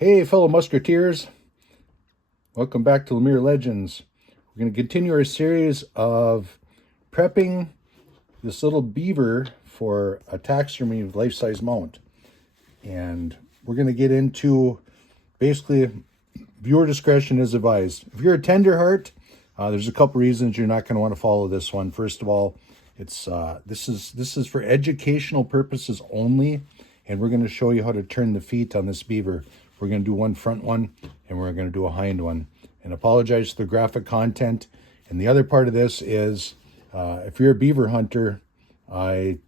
Hey, fellow musketeers. Welcome back to Lemire Legends. We're going to continue our series of prepping this little beaver for a taxidermy life-size mount. And we're going to get into basically viewer discretion is advised. If you're a tender heart, there's a couple reasons you're not going to want to follow this one. First of all, it's this is for educational purposes only, and we're going to show you how to turn the feet on this beaver. We're going to do one front one, and we're going to do a hind one. And apologize for the graphic content. And the other part of this is, if you're a beaver hunter, there's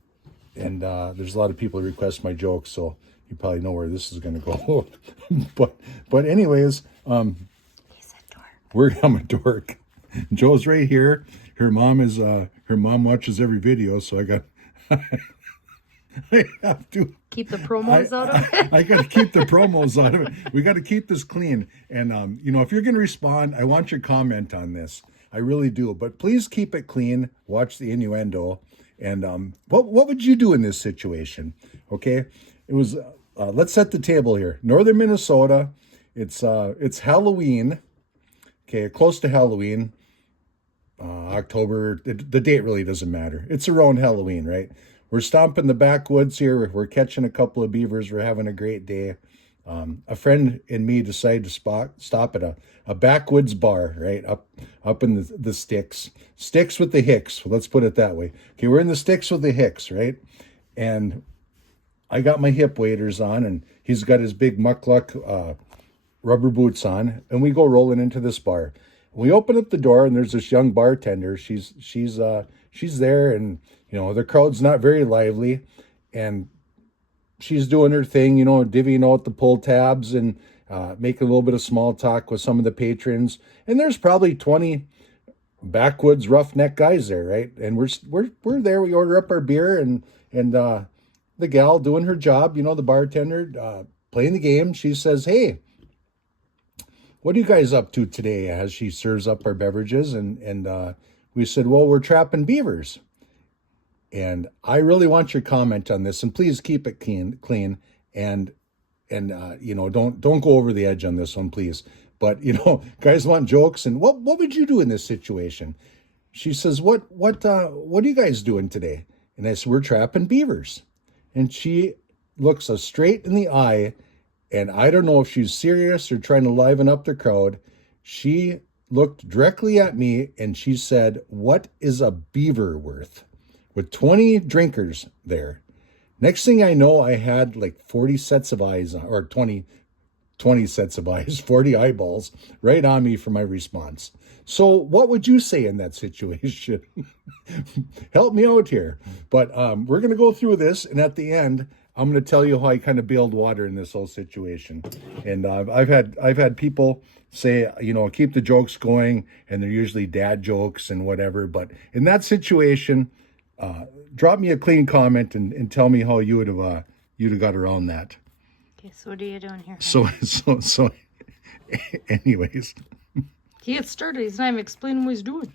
a lot of people who request my jokes, so you probably know where this is going to go. but anyways, He's a dork. I'm a dork. Joe's right here. Her mom watches every video, so I have to keep the promos out of it. I got to keep the promos out of it. We got to keep this clean. And if you're going to respond, I want your comment on this. I really do. But please keep it clean. Watch the innuendo. And what would you do in this situation? Okay, it was. Let's set the table here. Northern Minnesota. It's Halloween. Okay, close to Halloween. October. The date really doesn't matter. It's around Halloween, right? We're stomping the backwoods here. We're catching a couple of beavers. We're having a great day. A friend and me decided to stop at a backwoods bar, right? Up in the sticks. Sticks with the Hicks. Let's put it that way. Okay, we're in the sticks with the Hicks, right? And I got my hip waders on, and he's got his big muckluck rubber boots on, and we go rolling into this bar. We open up the door, and there's this young bartender. She's there, and the crowd's not very lively, and she's doing her thing, divvying out the pull tabs and making a little bit of small talk with some of the patrons. And there's probably 20 backwoods roughneck guys there, right? And we're there. We order up our beer, and the gal doing her job, the bartender playing the game. She says, "Hey, what are you guys up to today?" As she serves up our beverages, and we said, "Well, we're trapping beavers." And I really want your comment on this, and please keep it clean, and don't go over the edge on this one, please. But guys want jokes, and what would you do in this situation? She says, "What are you guys doing today?" And I said, "We're trapping beavers." And she looks us straight in the eye, and I don't know if she's serious or trying to liven up the crowd. She looked directly at me, and she said, "What is a beaver worth?" With 20 drinkers there. Next thing I know, I had like 40 sets of eyes, or 20 sets of eyes, 40 eyeballs right on me for my response. So what would you say in that situation? Help me out here. But we're going to go through this, and at the end, I'm going to tell you how I kind of bailed water in this whole situation. And I've had people say, keep the jokes going, and they're usually dad jokes and whatever. But in that situation, drop me a clean comment and tell me how you'd have got around that. Okay, so what are you doing here? So anyways, He gets started. He's not even explaining what he's doing.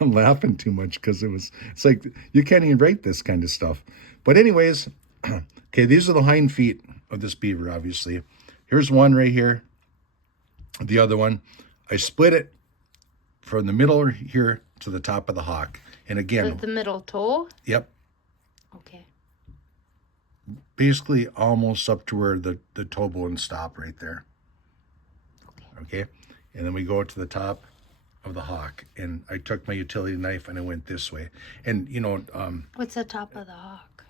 I'm laughing too much because it's like you can't even write this kind of stuff. But anyways, okay, these are the hind feet of this beaver, obviously. Here's one right here. The other one, I split it from the middle here to the top of the hock. And again, The middle toe? Yep. Okay. Basically almost up to where the toe bones stop right there. Okay. And then we go to the top of the hock. And I took my utility knife and I went this way. And, What's the top of the hawk?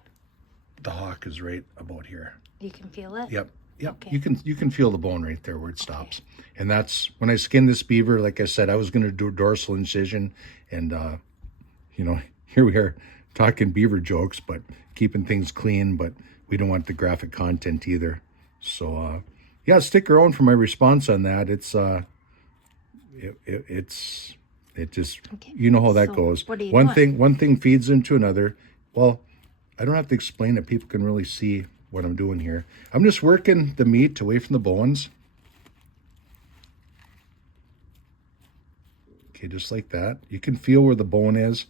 the hock is right about here. You can feel it? Yep. Okay. You can feel the bone right there where it stops. And that's when I skinned this beaver. Like I said, I was going to do a dorsal incision, and here we are talking beaver jokes, but keeping things clean, but we don't want the graphic content either. So stick around for my response on that. It's it just, Okay. you know how that So, goes. what are you One doing? thing feeds into another. Well, I don't have to explain it. People can really see what I'm doing here. I'm just working the meat away from the bones. Okay, just like that. You can feel where the bone is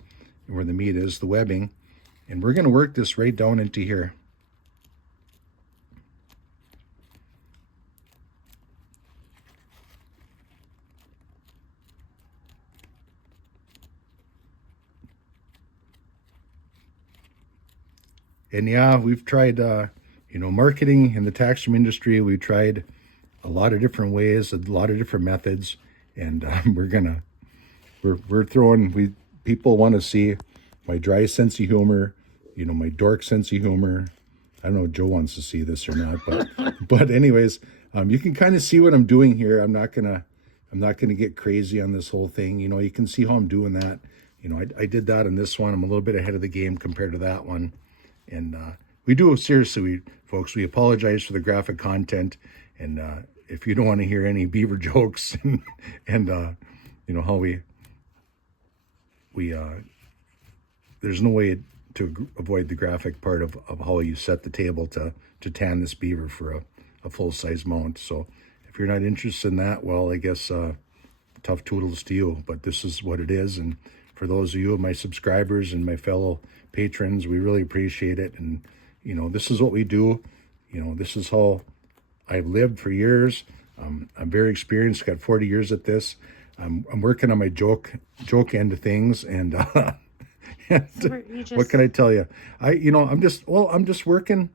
and where the meat is, the webbing. And we're going to work this right down into here. And yeah, we've tried, marketing in the taxidermy industry. We tried a lot of different ways, a lot of different methods, and we're throwing. People want to see my dry sense of humor, my dork sense of humor. I don't know if Joe wants to see this or not, but anyways, you can kind of see what I'm doing here. I'm not gonna get crazy on this whole thing. You can see how I'm doing that. I did that in this one. I'm a little bit ahead of the game compared to that one. And we do, seriously, folks, we apologize for the graphic content. And if you don't want to hear any beaver jokes and how we there's no way to avoid the graphic part of how you set the table to tan this beaver for a full-size mount. So if you're not interested in that, well, I guess tough toodles to you, but this is what it is. And for those of you, my subscribers and my fellow patrons, we really appreciate it. And, this is what we do. This is how I've lived for years. I'm very experienced, got 40 years at this. I'm working on my joke end of things. And what can I tell you? I'm just working.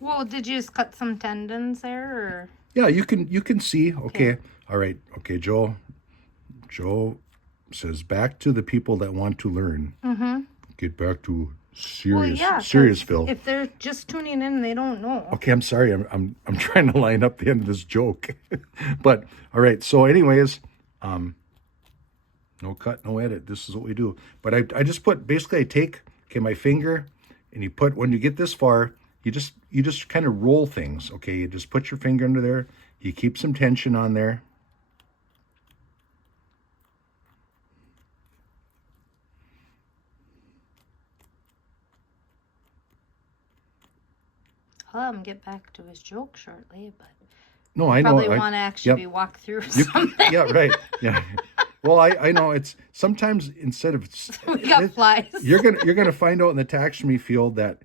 Well, did you just cut some tendons there, or? Yeah, you can see. Okay. All right. Okay, Joe says, back to the people that want to learn. Mm-hmm. Get back to serious Phil. If they're just tuning in, they don't know. Okay, I'm sorry. I'm trying to line up the end of this joke. But all right. So anyways, no cut, no edit. This is what we do. But I just I take my finger, and when you get this far, you just kind of roll things. Okay, you just put your finger under there. You keep some tension on there. I'll have him get back to his joke shortly, but no, I know. Probably want to actually walk through something. Yeah, right. Yeah. Well, I know it's sometimes instead of we got flies. You're gonna find out in the taxidermy field that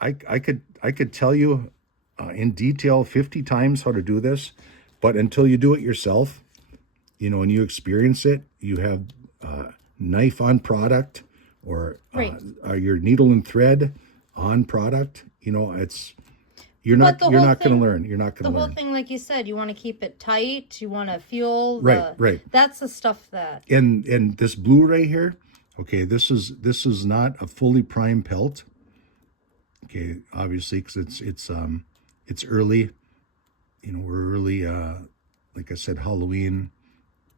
I could tell you in detail 50 times how to do this, but until you do it yourself, and you experience it, you have knife on product or your needle and thread on product. You're not going to learn. You're not going to learn. The whole thing, like you said, you want to keep it tight. You want to feel right. That's the stuff that. And this blue right here, okay, this is not a fully primed pelt. Okay, obviously, because it's early. We're early. Like I said, Halloween,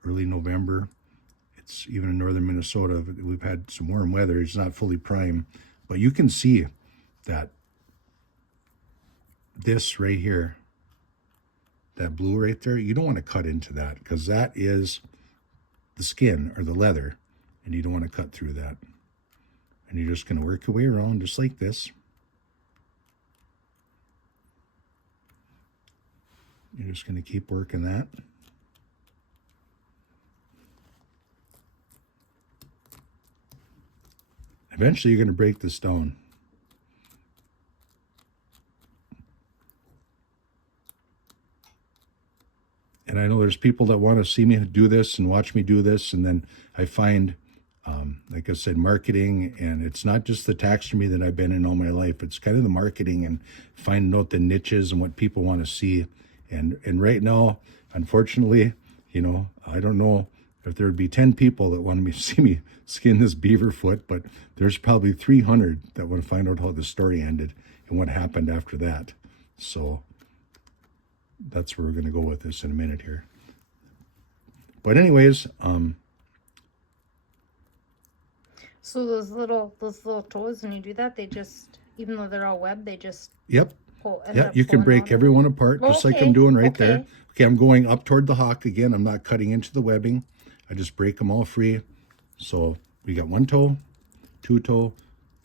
early November. It's even in northern Minnesota. We've had some warm weather. It's not fully primed, but you can see that. This right here, that blue right there, you don't want to cut into that because that is the skin or the leather, and you don't want to cut through that. And you're just going to work your way around just like this. You're just going to keep working that. Eventually, you're going to break this down. And I know there's people that want to see me do this and watch me do this. And then I find, like I said, marketing. And it's not just the taxidermy that I've been in all my life. It's kind of the marketing and finding out the niches and what people want to see. And right now, unfortunately, I don't know if there would be 10 people that want to see me skin this beaver foot. But there's probably 300 that want to find out how the story ended and what happened after that. So that's where we're going to go with this in a minute here. But anyways, so those little toes, when you do that, they just, even though they're all webbed, they just yep. You can break every one apart just like I'm doing right there. Okay, I'm going up toward the hock again. I'm not cutting into the webbing. I just break them all free. So we got 1 toe, 2 toe,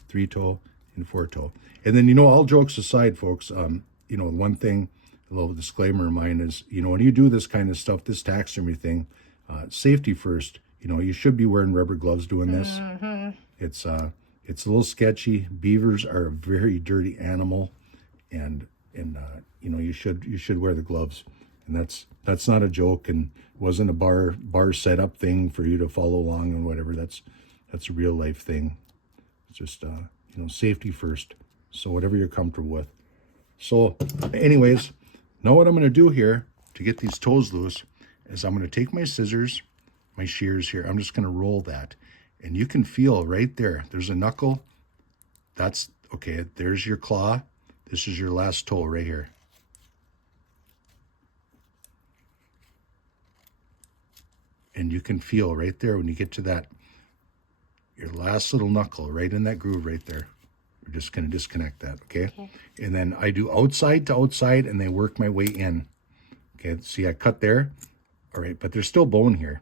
3 toe, and 4 toe. And then, all jokes aside, folks, one thing, a little disclaimer of mine is, when you do this kind of stuff, this taxidermy thing, safety first. You should be wearing rubber gloves doing this. Mm-hmm. It's a little sketchy. Beavers are a very dirty animal, and you should wear the gloves. And that's not a joke, and wasn't a bar setup thing for you to follow along and whatever. That's a real life thing. It's just safety first. So whatever you're comfortable with. So anyways, now what I'm going to do here to get these toes loose is I'm going to take my scissors, my shears here. I'm just going to roll that. And you can feel right there. There's a knuckle. That's, okay, there's your claw. This is your last toe right here. And you can feel right there when you get to that, your last little knuckle right in that groove right there. We're just going to disconnect that, okay? And then I do outside to outside and then work my way in. Okay, see I cut there. All right, but there's still bone here.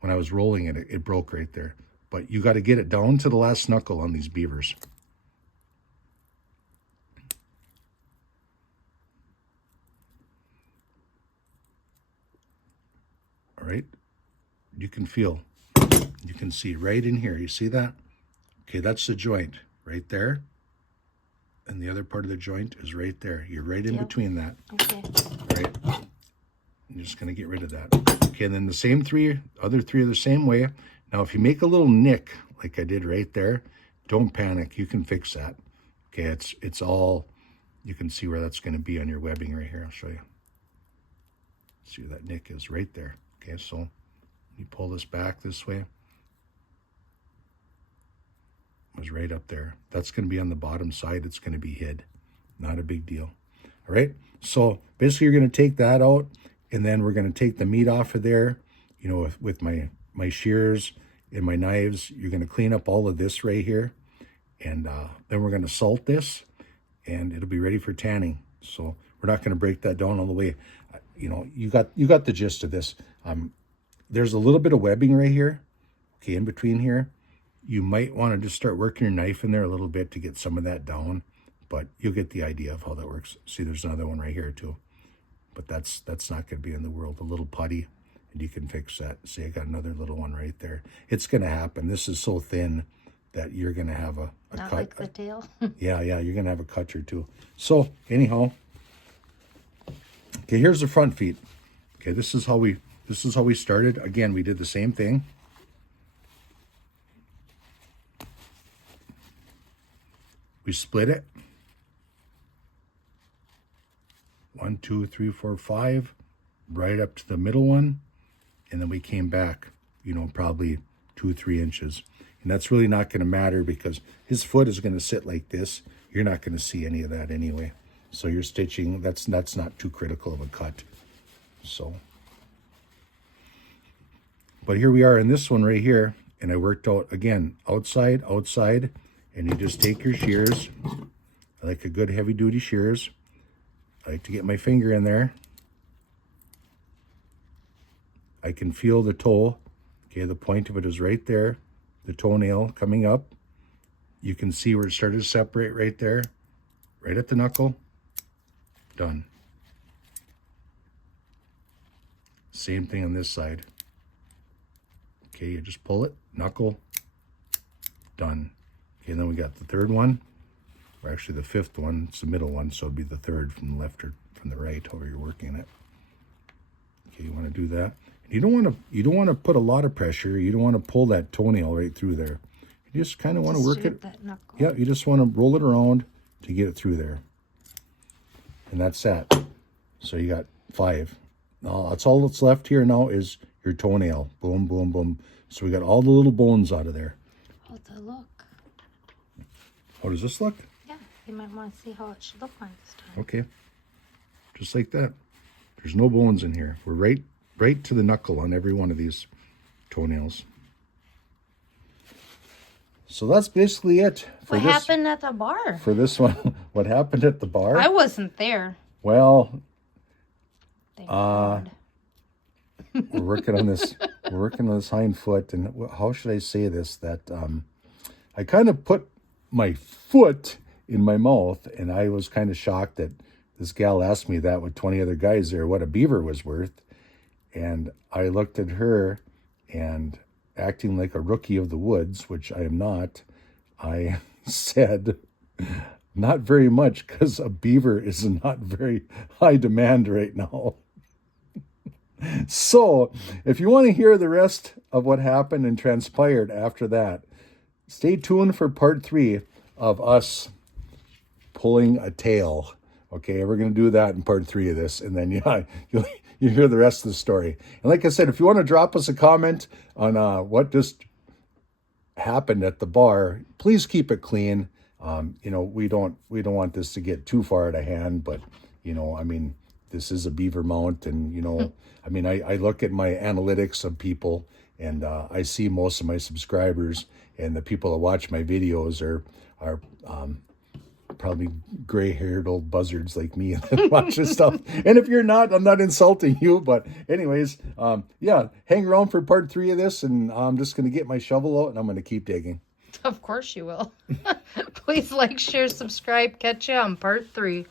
When I was rolling it, it broke right there. But you got to get it down to the last knuckle on these beavers. All right, you can feel, you can see right in here. You see that? Okay, that's the joint right there. And the other part of the joint is right there. You're right in between that. Okay. All right. I'm just going to get rid of that. Okay, and then the same other three are the same way. Now, if you make a little nick, like I did right there, don't panic. You can fix that. Okay, it's all, you can see where that's going to be on your webbing right here. I'll show you. See where that nick is right there. Okay, so you pull this back this way. It was right up there. That's going to be on the bottom side. It's going to be hid. Not a big deal. All right, so basically you're going to take that out. And then we're going to take the meat off of there, you know, with my shears and my knives. You're going to clean up all of this right here. And then we're going to salt this, and it'll be ready for tanning. So we're not going to break that down all the way. You know, you got the gist of this. There's a little bit of webbing right here, okay, in between here. You might want to just start working your knife in there a little bit to get some of that down. But you'll get the idea of how that works. See, there's another one right here too. But that's not going to be in the world. A little putty, and you can fix that. See, I got another little one right there. It's going to happen. This is so thin that you're going to have a Not cut. like the tail. Yeah, you're going to have a cut or two. So anyhow, okay, here's the front feet. Okay, this is how we started. Again, we did the same thing. We split it. 1, 2, 3, 4, 5, right up to the middle one. And then we came back, you know, probably 2 or 3 inches. And that's really not going to matter because his foot is going to sit like this. You're not going to see any of that anyway. So your stitching, that's not too critical of a cut. So, but here we are in this one right here. And I worked out, again, outside, and you just take your shears. I like a good heavy duty shears. I like to get my finger in there. I can feel the toe. Okay, the point of it is right there. The toenail coming up. You can see where it started to separate right there. Right at the knuckle. Done. Same thing on this side. Okay, you just pull it. Knuckle. Done. Okay, and then we got the third one. Or actually the fifth one, it's the middle one, so it'd be the third from the left or from the right, however you're working it. Okay, you want to do that. You don't want to put a lot of pressure. You don't want to pull that toenail right through there. You just kind of want to work it. That knuckle. Yeah, you just want to roll it around to get it through there. And that's that. So you got 5. Now that's all that's left here now is your toenail. Boom, boom, boom. So we got all the little bones out of there. How's it look? How does this look? Yeah, you might want to see how it should look like this time. Okay. Just like that. There's no bones in here. We're right to the knuckle on every one of these toenails. So that's basically it. What happened at the bar? For this one, what happened at the bar? I wasn't there. Well, Thank God. we're working on this. We're working on this hind foot, and how should I say this? That I kind of put my foot in my mouth, and I was kind of shocked that this gal asked me that with 20 other guys there, what a beaver was worth. And I looked at her, and acting like a rookie of the woods, which I am not, I said, not very much, because a beaver is not very high demand right now. So, if you want to hear the rest of what happened and transpired after that, stay tuned for part 3 of us pulling a tail. Okay, we're going to do that in part 3 of this, and then you hear the rest of the story. And like I said, if you want to drop us a comment on what just happened at the bar, please keep it clean. We don't want this to get too far out of hand, but I mean, this is a beaver mount, and I mean, I look at my analytics of people, and I see most of my subscribers and the people that watch my videos are probably gray-haired old buzzards like me and watch this stuff. And if you're not, I'm not insulting you. But anyways, hang around for part 3 of this, and I'm just going to get my shovel out and I'm going to keep digging. Of course you will. Please like, share, subscribe. Catch you on part 3.